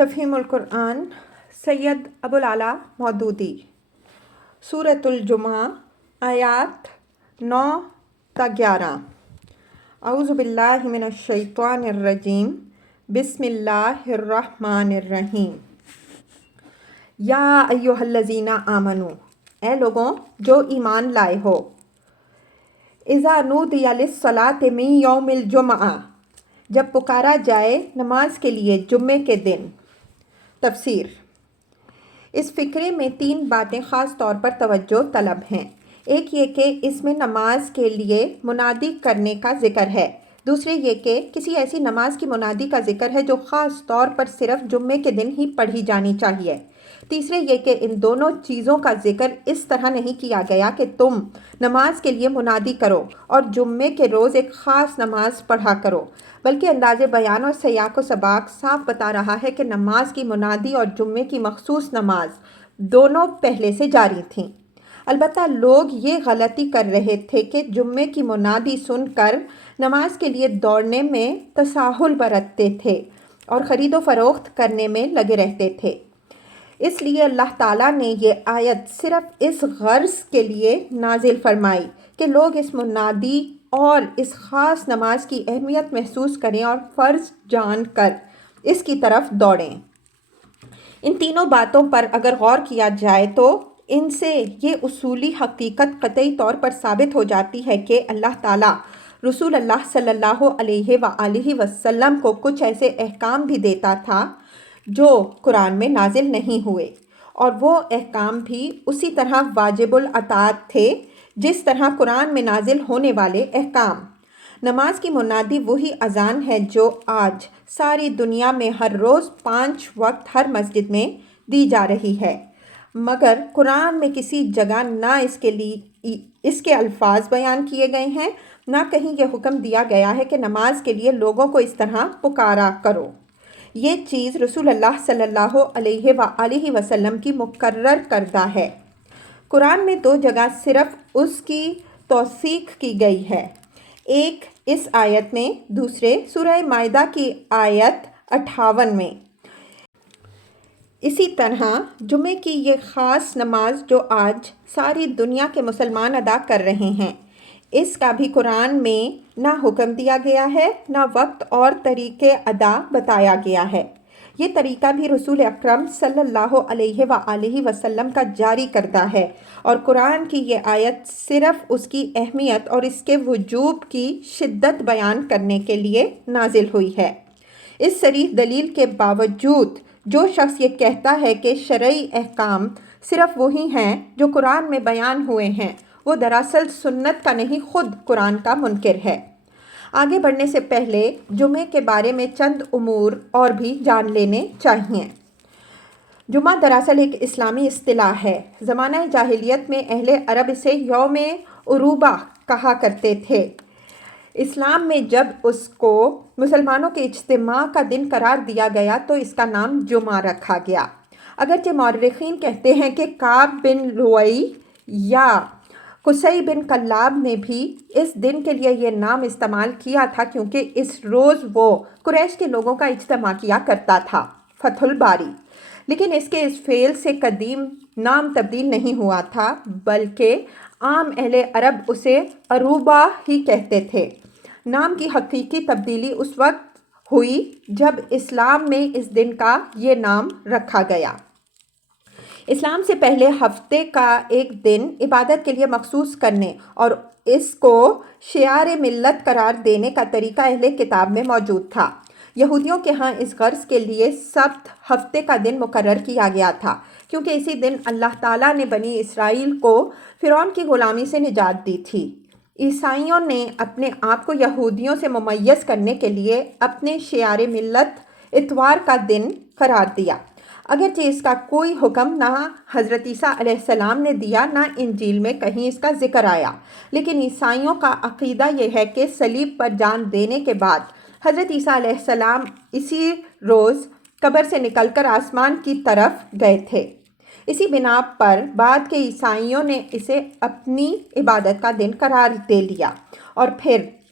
تفہیم القرآن سید ابوالعلا مودودی سورۃ الجمعہ آیات 9 تا 11۔ اعوذ باللہ من الشیطان الرجیم، بسم اللہ الرحمن الرحیم۔ یا ایھا الذین آمنوا، اے لوگوں جو ایمان لائے ہو، اذا نودی للصلاۃ من یوم الجمعہ، جب پکارا جائے نماز کے لیے جمعے کے دن۔ تفسیر۔ اس فقرے میں 3 باتیں خاص طور پر توجہ طلب ہیں۔ ایک یہ کہ اس میں نماز کے لیے منادی کرنے کا ذکر ہے، دوسرے یہ کہ کسی ایسی نماز کی منادی کا ذکر ہے جو خاص طور پر صرف جمعے کے دن ہی پڑھی جانی چاہیے، تیسرے یہ کہ ان دونوں چیزوں کا ذکر اس طرح نہیں کیا گیا کہ تم نماز کے لیے منادی کرو اور جمعے کے روز ایک خاص نماز پڑھا کرو، بلکہ انداز بیان اور سیاق و سباق صاف بتا رہا ہے کہ نماز کی منادی اور جمعے کی مخصوص نماز دونوں پہلے سے جاری تھیں۔ البتہ لوگ یہ غلطی کر رہے تھے کہ جمعے کی منادی سن کر نماز کے لیے دوڑنے میں تساہل برتتے تھے اور خرید و فروخت کرنے میں لگے رہتے تھے۔ اس لیے اللہ تعالیٰ نے یہ آیت صرف اس غرض کے لیے نازل فرمائی کہ لوگ اس منادی اور اس خاص نماز کی اہمیت محسوس کریں اور فرض جان کر اس کی طرف دوڑیں۔ ان تینوں باتوں پر اگر غور کیا جائے تو ان سے یہ اصولی حقیقت قطعی طور پر ثابت ہو جاتی ہے کہ اللہ تعالیٰ رسول اللہ صلی اللہ علیہ وآلہ وسلم کو کچھ ایسے احکام بھی دیتا تھا جو قرآن میں نازل نہیں ہوئے، اور وہ احکام بھی اسی طرح واجب الاطاعت تھے جس طرح قرآن میں نازل ہونے والے احکام۔ نماز کی منادی وہی اذان ہے جو آج ساری دنیا میں ہر روز 5 وقت ہر مسجد میں دی جا رہی ہے، مگر قرآن میں کسی جگہ نہ اس کے الفاظ بیان کیے گئے ہیں، نہ کہیں یہ حکم دیا گیا ہے کہ نماز کے لیے لوگوں کو اس طرح پکارا کرو۔ یہ چیز رسول اللہ صلی اللہ علیہ وآلہ وسلم کی مقرر کردہ ہے۔ قرآن میں 2 جگہ صرف اس کی توثیق کی گئی ہے، ایک اس آیت میں، دوسرے سورہ مائدہ کی آیت 58 میں۔ اسی طرح جمعے کی یہ خاص نماز جو آج ساری دنیا کے مسلمان ادا کر رہے ہیں، اس کا بھی قرآن میں نہ حکم دیا گیا ہے، نہ وقت اور طریقے ادا بتایا گیا ہے۔ یہ طریقہ بھی رسول اکرم صلی اللہ علیہ وآلہ وسلم کا جاری کردہ ہے، اور قرآن کی یہ آیت صرف اس کی اہمیت اور اس کے وجوب کی شدت بیان کرنے کے لیے نازل ہوئی ہے۔ اس صریح دلیل کے باوجود جو شخص یہ کہتا ہے کہ شرعی احکام صرف وہی ہیں جو قرآن میں بیان ہوئے ہیں، وہ دراصل سنت کا نہیں خود قرآن کا منکر ہے۔ آگے بڑھنے سے پہلے جمعے کے بارے میں چند امور اور بھی جان لینے چاہیے۔ جمعہ دراصل ایک اسلامی اصطلاح ہے۔ زمانہ جاہلیت میں اہل عرب اسے یوم عروبہ کہا کرتے تھے۔ اسلام میں جب اس کو مسلمانوں کے اجتماع کا دن قرار دیا گیا تو اس کا نام جمعہ رکھا گیا۔ اگرچہ مورخین کہتے ہیں کہ کعب بن لؤی یا قصی بن کلاب نے بھی اس دن کے لیے یہ نام استعمال کیا تھا کیونکہ اس روز وہ قریش کے لوگوں کا اجتماع کیا کرتا تھا۔ فتح الباری۔ لیکن اس کے اس فعل سے قدیم نام تبدیل نہیں ہوا تھا، بلکہ عام اہل عرب اسے عروبہ ہی کہتے تھے۔ نام کی حقیقی تبدیلی اس وقت ہوئی جب اسلام میں اس دن کا یہ نام رکھا گیا۔ اسلام سے پہلے ہفتے کا ایک دن عبادت کے لیے مخصوص کرنے اور اس کو شعار ملت قرار دینے کا طریقہ اہل کتاب میں موجود تھا۔ یہودیوں کے ہاں اس غرض کے لیے سبت ہفتے کا دن مقرر کیا گیا تھا، کیونکہ اسی دن اللہ تعالیٰ نے بنی اسرائیل کو فرعون کی غلامی سے نجات دی تھی۔ عیسائیوں نے اپنے آپ کو یہودیوں سے ممیز کرنے کے لیے اپنے شعار ملت اتوار کا دن قرار دیا، اگرچہ اس کا کوئی حکم نہ حضرت عیسیٰ علیہ السلام نے دیا، نہ انجیل میں کہیں اس کا ذکر آیا۔ لیکن عیسائیوں کا عقیدہ یہ ہے کہ صلیب پر جان دینے کے بعد حضرت عیسیٰ علیہ السلام اسی روز قبر سے نکل کر آسمان کی طرف گئے تھے۔ اسی بنا پر بعد کے عیسائیوں نے اسے اپنی عبادت کا دن قرار دے لیا، اور پھر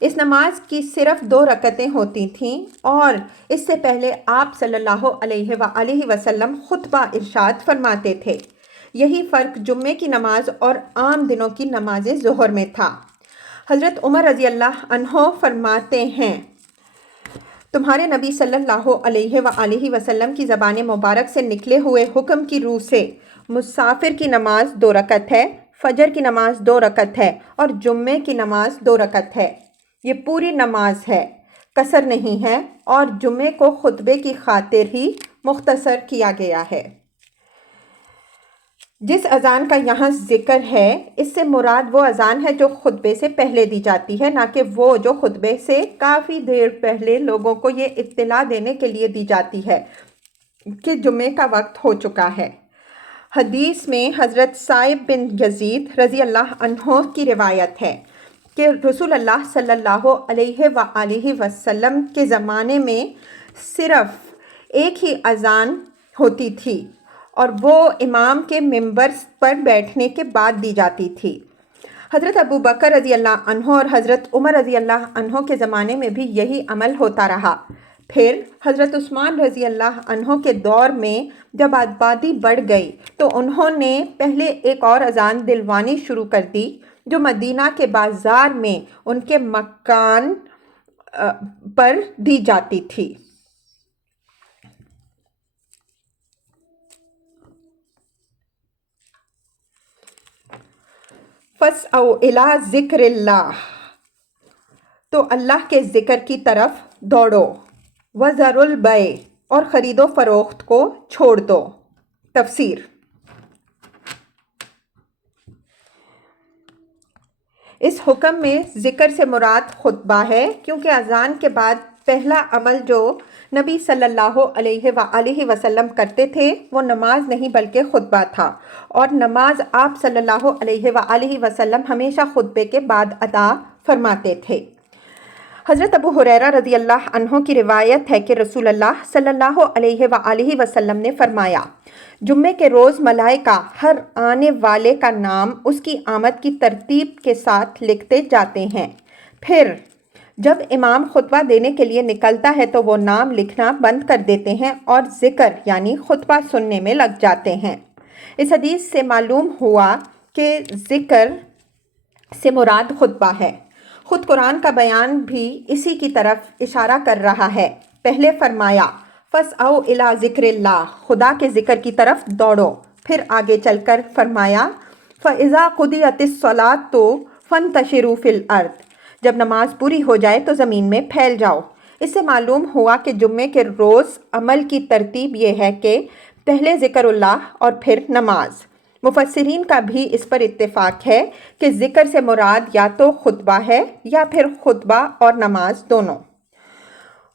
اس نماز کی صرف 2 رکعتیں ہوتی تھیں اور اس سے پہلے آپ صلی اللہ علیہ وآلہ وسلم خطبہ ارشاد فرماتے تھے۔ یہی فرق جمعے کی نماز اور عام دنوں کی نماز ظہر میں تھا۔ حضرت عمر رضی اللہ عنہ فرماتے ہیں، تمہارے نبی صلی اللہ علیہ وآلہ وسلم کی زبان مبارک سے نکلے ہوئے حکم کی روح سے مسافر کی نماز 2 رکعت ہے، فجر کی نماز 2 رکعت ہے اور جمعے کی نماز 2 رکعت ہے۔ یہ پوری نماز ہے، قصر نہیں ہے، اور جمعے کو خطبے کی خاطر ہی مختصر کیا گیا ہے۔ جس اذان کا یہاں ذکر ہے اس سے مراد وہ اذان ہے جو خطبے سے پہلے دی جاتی ہے، نہ کہ وہ جو خطبے سے کافی دیر پہلے لوگوں کو یہ اطلاع دینے کے لیے دی جاتی ہے کہ جمعے کا وقت ہو چکا ہے۔ حدیث میں حضرت سائب بن یزید رضی اللہ عنہ کی روایت ہے کہ رسول اللہ صلی اللہ علیہ وآلہ وسلم کے زمانے میں صرف ایک ہی اذان ہوتی تھی اور وہ امام کے ممبر پر بیٹھنے کے بعد دی جاتی تھی۔ حضرت ابو بکر رضی اللہ عنہ اور حضرت عمر رضی اللہ عنہ کے زمانے میں بھی یہی عمل ہوتا رہا۔ پھر حضرت عثمان رضی اللہ عنہ کے دور میں جب آبادی بڑھ گئی تو انہوں نے پہلے ایک اور اذان دلوانی شروع کر دی جو مدینہ کے بازار میں ان کے مکان پر دی جاتی تھی۔ فَاسْعَوْا إِلَىٰ ذِكْرِ اللَّهِ، تو اللہ کے ذکر کی طرف دوڑو، وَذَرُوا الْبَيْعَ، اور خرید و فروخت کو چھوڑ دو۔ تفسیر۔ اس حکم میں ذکر سے مراد خطبہ ہے، کیونکہ اذان کے بعد پہلا عمل جو نبی صلی اللہ علیہ وآلہ وسلم کرتے تھے وہ نماز نہیں بلکہ خطبہ تھا، اور نماز آپ صلی اللہ علیہ وآلہ وسلم ہمیشہ خطبے کے بعد ادا فرماتے تھے۔ حضرت ابو ہریرہ رضی اللہ عنہ کی روایت ہے کہ رسول اللہ صلی اللہ علیہ وآلہ وسلم نے فرمایا، جمعے کے روز ملائکہ ہر آنے والے کا نام اس کی آمد کی ترتیب کے ساتھ لکھتے جاتے ہیں، پھر جب امام خطبہ دینے کے لیے نکلتا ہے تو وہ نام لکھنا بند کر دیتے ہیں اور ذکر یعنی خطبہ سننے میں لگ جاتے ہیں۔ اس حدیث سے معلوم ہوا کہ ذکر سے مراد خطبہ ہے۔ خود قرآن کا بیان بھی اسی کی طرف اشارہ کر رہا ہے۔ پہلے فرمایا فَاسْعَوْا إِلَىٰ ذِكْرِ اللَّهِ، خدا کے ذکر کی طرف دوڑو، پھر آگے چل کر فرمایا فَإِذَا قُضِيَتِ الصَّلَاةُ فَانتَشِرُوا فِي الْأَرْضِ، جب نماز پوری ہو جائے تو زمین میں پھیل جاؤ۔ اس سے معلوم ہوا کہ جمعے کے روز عمل کی ترتیب یہ ہے کہ پہلے ذکر اللہ اور پھر نماز۔ مفسرین کا بھی اس پر اتفاق ہے کہ ذکر سے مراد یا تو خطبہ ہے یا پھر خطبہ اور نماز دونوں۔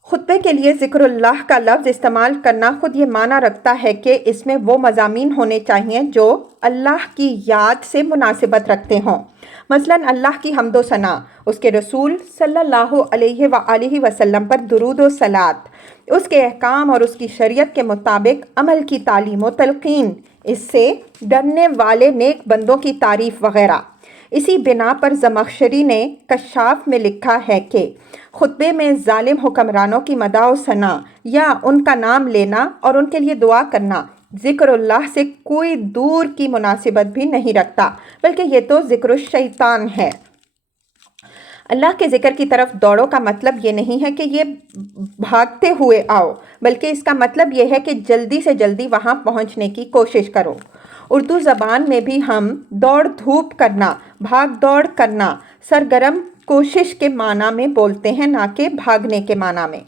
خطبے کے لیے ذکر اللہ کا لفظ استعمال کرنا خود یہ معنی رکھتا ہے کہ اس میں وہ مضامین ہونے چاہئیں جو اللہ کی یاد سے مناسبت رکھتے ہوں، مثلاً اللہ کی حمد و ثنا، اس کے رسول صلی اللہ علیہ وآلہ وسلم پر درود و صلات، اس کے احکام اور اس کی شریعت کے مطابق عمل کی تعلیم و تلقین، اس سے ڈرنے والے نیک بندوں کی تعریف وغیرہ۔ اسی بنا پر زمخشری نے کشاف میں لکھا ہے کہ خطبے میں ظالم حکمرانوں کی مداح و ثنا یا ان کا نام لینا اور ان کے لیے دعا کرنا ذکر اللہ سے کوئی دور کی مناسبت بھی نہیں رکھتا، بلکہ یہ تو ذکر الشیطان ہے۔ اللہ کے ذکر کی طرف دوڑو کا مطلب یہ نہیں ہے کہ یہ بھاگتے ہوئے آؤ، بلکہ اس کا مطلب یہ ہے کہ جلدی سے جلدی وہاں پہنچنے کی کوشش کرو۔ اردو زبان میں بھی ہم دوڑ دھوپ کرنا، بھاگ دوڑ کرنا، سرگرم کوشش کے معنی میں بولتے ہیں، نہ کہ بھاگنے کے معنی میں۔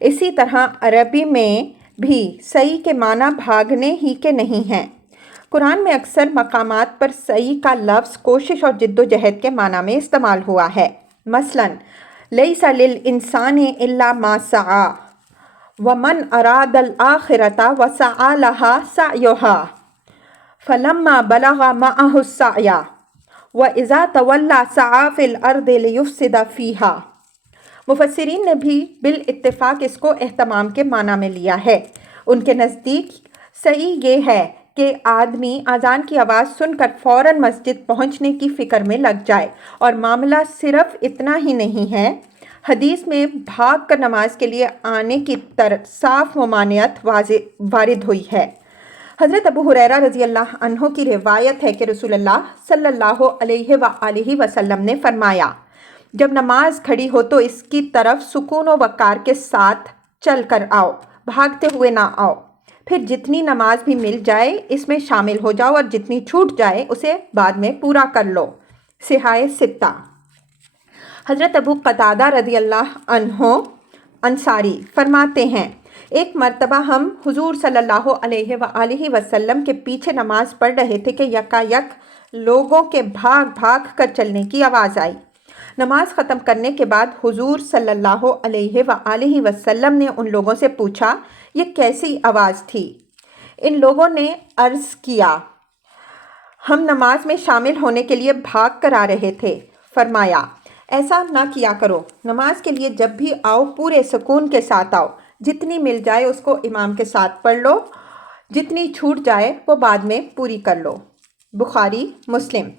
اسی طرح عربی میں بھی سعی کے معنی بھاگنے ہی کے نہیں ہیں۔ قرآن میں اکثر مقامات پر سعی کا لفظ کوشش اور جد و جہد کے معنی میں استعمال ہوا ہے، مثلاً لیس للانسان الا ما سعی ومن اراد الآخرة وسعى لها سعيها فلما بلغ معه السعي وإذا تولى سعى في الأرض ليفسد فيها۔ مفسرین نے بھی بالاتفاق اس کو اہتمام کے معنی میں لیا ہے۔ ان کے نزدیک صحیح یہ ہے کہ آدمی اذان کی آواز سن کر فوراً مسجد پہنچنے کی فکر میں لگ جائے، اور معاملہ صرف اتنا ہی نہیں ہے، حدیث میں بھاگ کر نماز کے لیے آنے کی صاف ممانعت وارد ہوئی ہے۔ حضرت ابو ہریرہ رضی اللہ عنہ کی روایت ہے کہ رسول اللہ صلی اللہ علیہ وآلہ وسلم نے فرمایا، جب نماز کھڑی ہو تو اس کی طرف سکون و وقار کے ساتھ چل کر آؤ، بھاگتے ہوئے نہ آؤ۔ پھر جتنی نماز بھی مل جائے اس میں شامل ہو جاؤ، اور جتنی چھوٹ جائے اسے بعد میں پورا کر لو۔ صحاح ستہ۔ حضرت ابو قتادہ رضی اللہ عنہ انصاری فرماتے ہیں، ایک مرتبہ ہم حضور صلی اللہ علیہ وآلہ وسلم کے پیچھے نماز پڑھ رہے تھے کہ یکایک لوگوں کے بھاگ بھاگ کر چلنے کی آواز آئی۔ نماز ختم کرنے کے بعد حضور صلی اللہ علیہ وآلہ وسلم نے ان لوگوں سے پوچھا، یہ کیسی آواز تھی؟ ان لوگوں نے عرض کیا، ہم نماز میں شامل ہونے کے لیے بھاگ کر آ رہے تھے۔ فرمایا، ایسا نہ کیا کرو، نماز کے لیے جب بھی آؤ پورے سکون کے ساتھ آؤ، جتنی مل جائے اس کو امام کے ساتھ پڑھ لو، جتنی چھوٹ جائے وہ بعد میں پوری کر لو۔ بخاری مسلم۔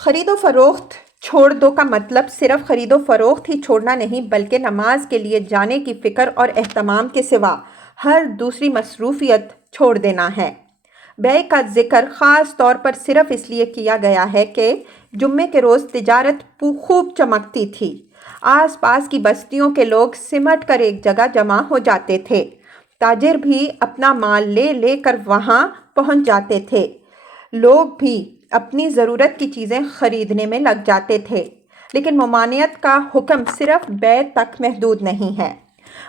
خرید و فروخت چھوڑ دو کا مطلب صرف خرید و فروخت ہی چھوڑنا نہیں، بلکہ نماز کے لیے جانے کی فکر اور اہتمام کے سوا ہر دوسری مصروفیت چھوڑ دینا ہے۔ بیع کا ذکر خاص طور پر صرف اس لیے کیا گیا ہے کہ جمعے کے روز تجارت خوب چمکتی تھی، آس پاس کی بستیوں کے لوگ سمٹ کر ایک جگہ جمع ہو جاتے تھے، تاجر بھی اپنا مال لے لے کر وہاں پہنچ جاتے تھے، لوگ بھی اپنی ضرورت کی چیزیں خریدنے میں لگ جاتے تھے۔ لیکن ممانعت کا حکم صرف بیع تک محدود نہیں ہے،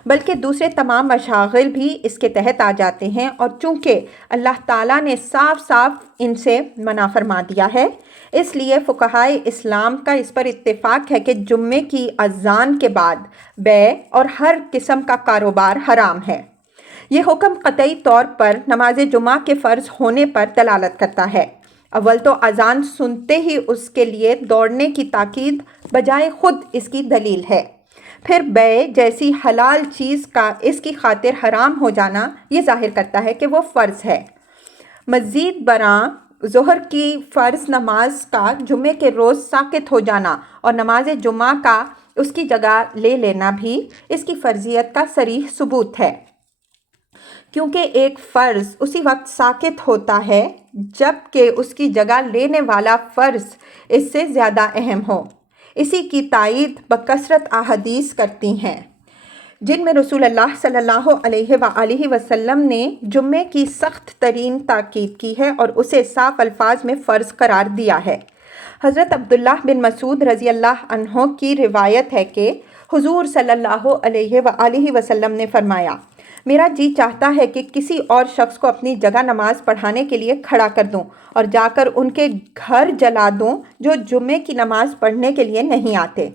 بلکہ دوسرے تمام مشاغل بھی اس کے تحت آ جاتے ہیں، اور چونکہ اللہ تعالیٰ نے صاف صاف ان سے منع فرما دیا ہے، اس لیے فقہائے اسلام کا اس پر اتفاق ہے کہ جمعے کی اذان کے بعد بیع اور ہر قسم کا کاروبار حرام ہے۔ یہ حکم قطعی طور پر نماز جمعہ کے فرض ہونے پر دلالت کرتا ہے۔ اول تو اذان سنتے ہی اس کے لیے دوڑنے کی تاکید بجائے خود اس کی دلیل ہے، پھر بیع جیسی حلال چیز کا اس کی خاطر حرام ہو جانا یہ ظاہر کرتا ہے کہ وہ فرض ہے۔ مزید برآں ظہر کی فرض نماز کا جمعے کے روز ساقط ہو جانا اور نماز جمعہ کا اس کی جگہ لے لینا بھی اس کی فرضیت کا صریح ثبوت ہے، کیونکہ ایک فرض اسی وقت ساقط ہوتا ہے جب کہ اس کی جگہ لینے والا فرض اس سے زیادہ اہم ہو۔ اسی کی تائید بکثرت احادیث کرتی ہیں، جن میں رسول اللہ صلی اللہ علیہ وآلہ وسلم نے جمعے کی سخت ترین تاکید کی ہے اور اسے صاف الفاظ میں فرض قرار دیا ہے۔ حضرت عبداللہ بن مسعود رضی اللہ عنہ کی روایت ہے کہ حضور صلی اللہ علیہ وآلہ وسلم نے فرمایا، میرا جی چاہتا ہے کہ کسی اور شخص کو اپنی جگہ نماز پڑھانے کے لیے کھڑا کر دوں اور جا کر ان کے گھر جلا دوں جو جمعے کی نماز پڑھنے کے لیے نہیں آتے۔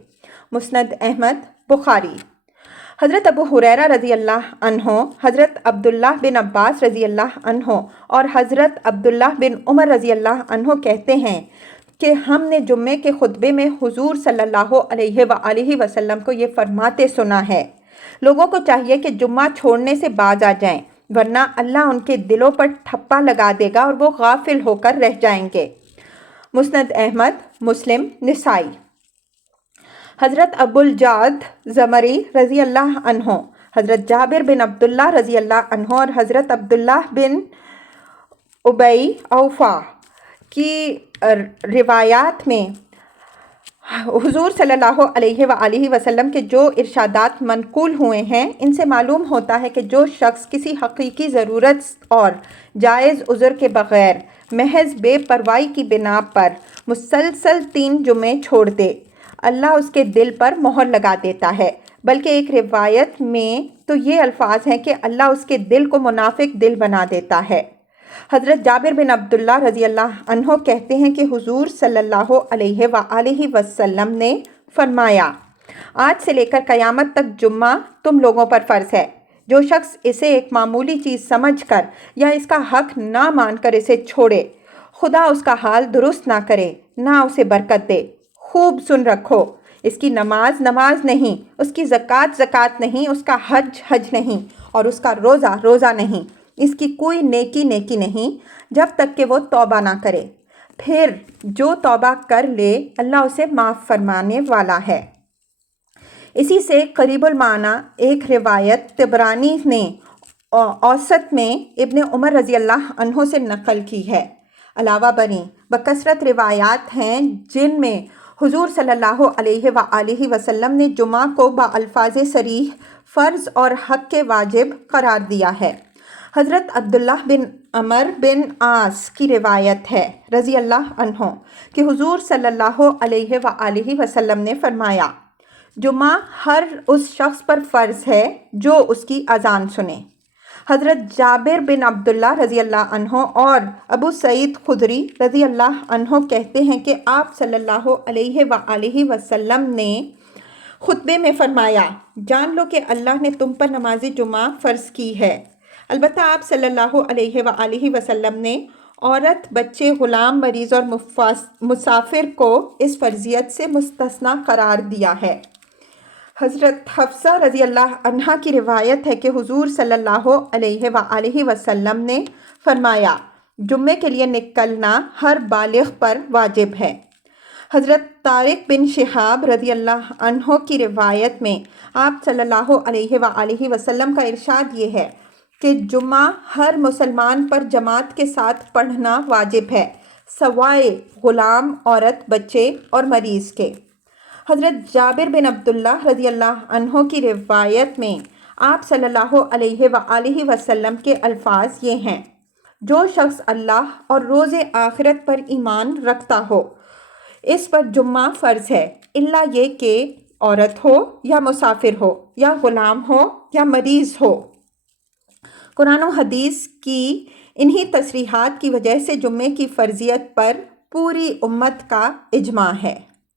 مسند احمد، بخاری۔ حضرت ابو ہریرہ رضی اللہ عنہ، حضرت عبداللہ بن عباس رضی اللہ عنہ اور حضرت عبداللہ بن عمر رضی اللہ عنہ کہتے ہیں کہ ہم نے جمعے کے خطبے میں حضور صلی اللہ علیہ وآلہ وسلم کو یہ فرماتے سنا ہے، لوگوں کو چاہیے کہ جمعہ چھوڑنے سے باز آ جائیں، ورنہ اللہ ان کے دلوں پر ٹھپا لگا دے گا اور وہ غافل ہو کر رہ جائیں گے۔ مسند احمد، مسلم، نسائی۔ حضرت ابو الجعد زمری رضی اللہ عنہ، حضرت جابر بن عبداللہ رضی اللہ عنہ اور حضرت عبداللہ بن ابی اوفا کی روایات میں حضور صلی اللہ علیہ وآلہ وسلم کے جو ارشادات منقول ہوئے ہیں، ان سے معلوم ہوتا ہے کہ جو شخص کسی حقیقی ضرورت اور جائز عذر کے بغیر محض بے پرواہی کی بنا پر مسلسل 3 جمعے چھوڑ دے، اللہ اس کے دل پر مہر لگا دیتا ہے۔ بلکہ ایک روایت میں تو یہ الفاظ ہیں کہ اللہ اس کے دل کو منافق دل بنا دیتا ہے۔ حضرت جابر بن عبداللہ رضی اللہ عنہ کہتے ہیں کہ حضور صلی اللہ علیہ وآلہ وسلم نے فرمایا، آج سے لے کر قیامت تک جمعہ تم لوگوں پر فرض ہے۔ جو شخص اسے ایک معمولی چیز سمجھ کر یا اس کا حق نہ مان کر اسے چھوڑے، خدا اس کا حال درست نہ کرے، نہ اسے برکت دے۔ خوب سن رکھو، اس کی نماز نماز نہیں، اس کی زکوٰۃ زکوٰۃ نہیں، اس کا حج حج نہیں، اور اس کا روزہ روزہ نہیں، اس کی کوئی نیکی نہیں جب تک کہ وہ توبہ نہ کرے، پھر جو توبہ کر لے اللہ اسے معاف فرمانے والا ہے۔ اسی سے قریب المعنی ایک روایت طبرانی نے اوسط میں ابن عمر رضی اللہ عنہ سے نقل کی ہے۔ علاوہ بری بکثرت روایات ہیں جن میں حضور صلی اللہ علیہ وآلہ وسلم نے جمعہ کو بألفاظ صریح فرض اور حق کے واجب قرار دیا ہے۔ حضرت عبداللہ بن عمر بن عاص کی روایت ہے رضی اللہ عنہ کہ حضور صلی اللہ علیہ وآلہ وسلم نے فرمایا، جمعہ ہر اس شخص پر فرض ہے جو اس کی اذان سنے۔ حضرت جابر بن عبداللہ رضی اللہ عنہ اور ابو سعید خدری رضی اللہ عنہ کہتے ہیں کہ آپ صلی اللہ علیہ وآلہ وسلم نے خطبے میں فرمایا، جان لو کہ اللہ نے تم پر نماز جمعہ فرض کی ہے۔ البتہ آپ صلی اللہ علیہ وآلہ وسلم نے عورت، بچے، غلام، مریض اور مسافر کو اس فرضیت سے مستثنی قرار دیا ہے۔ حضرت حفصہ رضی اللہ عنہا کی روایت ہے کہ حضور صلی اللہ علیہ وآلہ وسلم نے فرمایا، جمعے کے لیے نکلنا ہر بالغ پر واجب ہے۔ حضرت طارق بن شہاب رضی اللہ عنہ کی روایت میں آپ صلی اللہ علیہ وآلہ وسلم کا ارشاد یہ ہے کہ جمعہ ہر مسلمان پر جماعت کے ساتھ پڑھنا واجب ہے، سوائے غلام، عورت، بچے اور مریض کے۔ حضرت جابر بن عبداللہ رضی اللہ عنہ کی روایت میں آپ صلی اللہ علیہ وآلہ وسلم کے الفاظ یہ ہیں، جو شخص اللہ اور روز آخرت پر ایمان رکھتا ہو اس پر جمعہ فرض ہے، الا یہ کہ عورت ہو یا مسافر ہو یا غلام ہو یا مریض ہو۔ قرآن و حدیث کی انہی تصریحات کی وجہ سے جمعے کی فرضیت پر پوری امت کا اجماع ہے۔